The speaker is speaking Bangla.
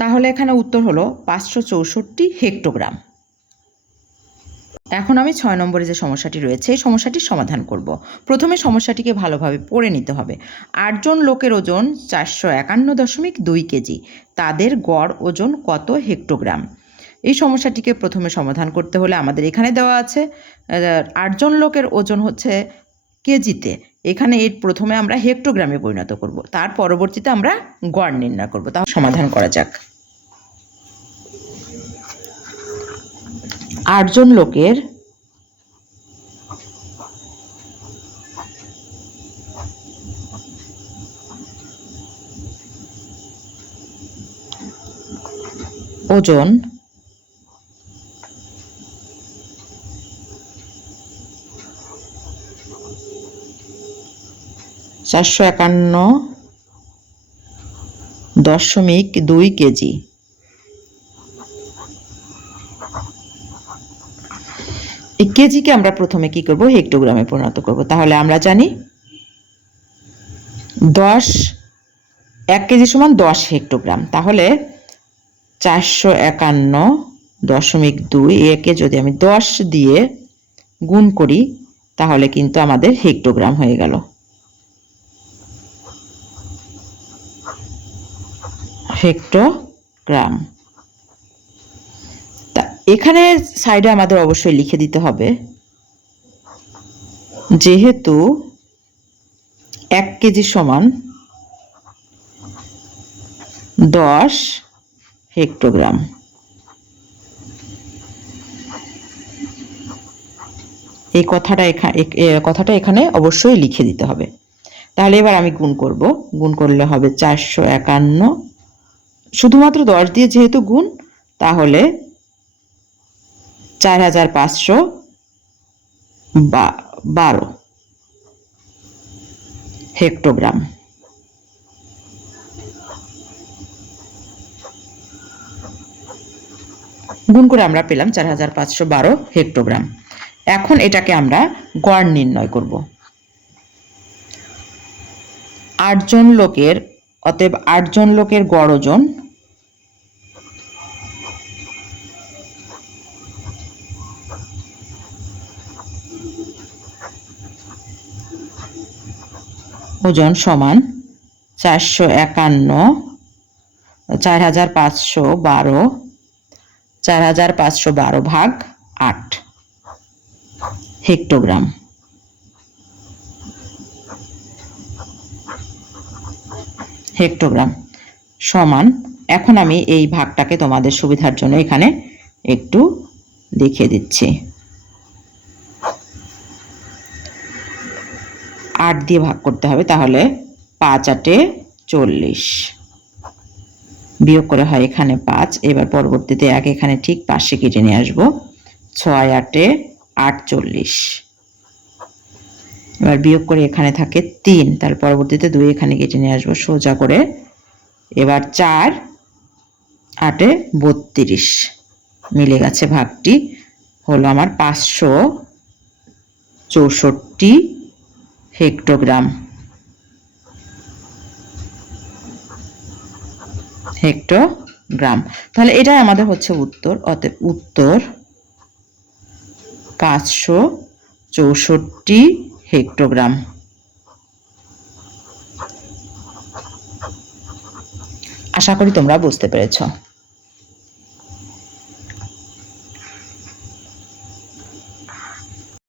তাহলে এখানে উত্তর হলো 564 হেক্টোগ্রাম। এখন আমি 6 নম্বরে যে সমস্যাটি রয়েছে এই সমস্যাটির সমাধান করব। প্রথমে সমস্যাটিকে ভালোভাবে পড়ে নিতে হবে। 8 জন লোকের ওজন 451.2 কেজি, তাদের গড় ওজন কত হেক্টোগ্রাম? এই সমস্যাটিকে প্রথমে সমাধান করতে হলে আমাদের এখানে দেওয়া আছে 8 জন লোকের ওজন হচ্ছে কেজিতে, এখানে এর প্রথমে আমরা হেক্টোগ্রামে পরিণত করব, তার পরবর্তীতে আমরা গড় নির্ণয় করব। তাহলে সমাধান করা যাক। 8 জন লোকের ওজন 451.2 কেজি। এই কেজিকে আমরা প্রথমে কি করব? হেক্টোগ্রামে পরিণত করব। তাহলে আমরা জানি 1 কেজি সমান 10 হেক্টোগ্রাম। তাহলে 451.2 একে যদি আমি 10 দিয়ে গুণ করি তাহলে কিন্তু আমাদের হেক্টোগ্রাম হয়ে গেল। হেক্টোগ্রাম। তা এখানে সাইডে আমাদের অবশ্যই লিখে দিতে হবে, যেহেতু 1 কেজি সমান 10 হেক্টোগ্রাম, এই কথাটা এখানে অবশ্যই লিখে দিতে হবে। তাহলে এবার আমি গুণ করব। গুণ করলে হবে 451, শুধুমাত্র 10 দিয়ে যেহেতু গুণ, তাহলে 4512 হেক্টোগ্রাম। গুণ করে আমরা পেলাম 4512 হেক্টোগ্রাম। এখন এটাকে আমরা গড় নির্ণয় করব। 8 জন লোকের, অতএব 8 জন লোকের গড় ওজন সমান 4512 ভাগ 8 হেক্টোগ্রাম। হেক্টোগ্রাম সমান, এখন আমি এই ভাগটাকে তোমাদের সুবিধার জন্য এখানে একটু দেখিয়ে দিচ্ছি। 8 দিয়ে ভাগ করতে হবে, তাহলে 5 8 40, বিয়োগ করে হয় এখানে 5। এবার পরবর্তীতে 1 এখানে ঠিক পাশে কেটে নিয়ে আসবো, 6 8 48। এবার বিয়োগ করে এখানে থাকে 3, তার পরবর্তীতে 2 এখানে কেটে নিয়ে আসবো সোজা করে। এবার 4 8 32, মিলে গেছে, ভাগটি হলো আমার 564 হেক্টোগ্রাম। হেক্টোগ্রাম। তাহলে এটাই আমাদের হচ্ছে উত্তর। অতএব উত্তর 564 হেক্টোগ্রাম। আশা করি তোমরা বুঝতে পেরেছ।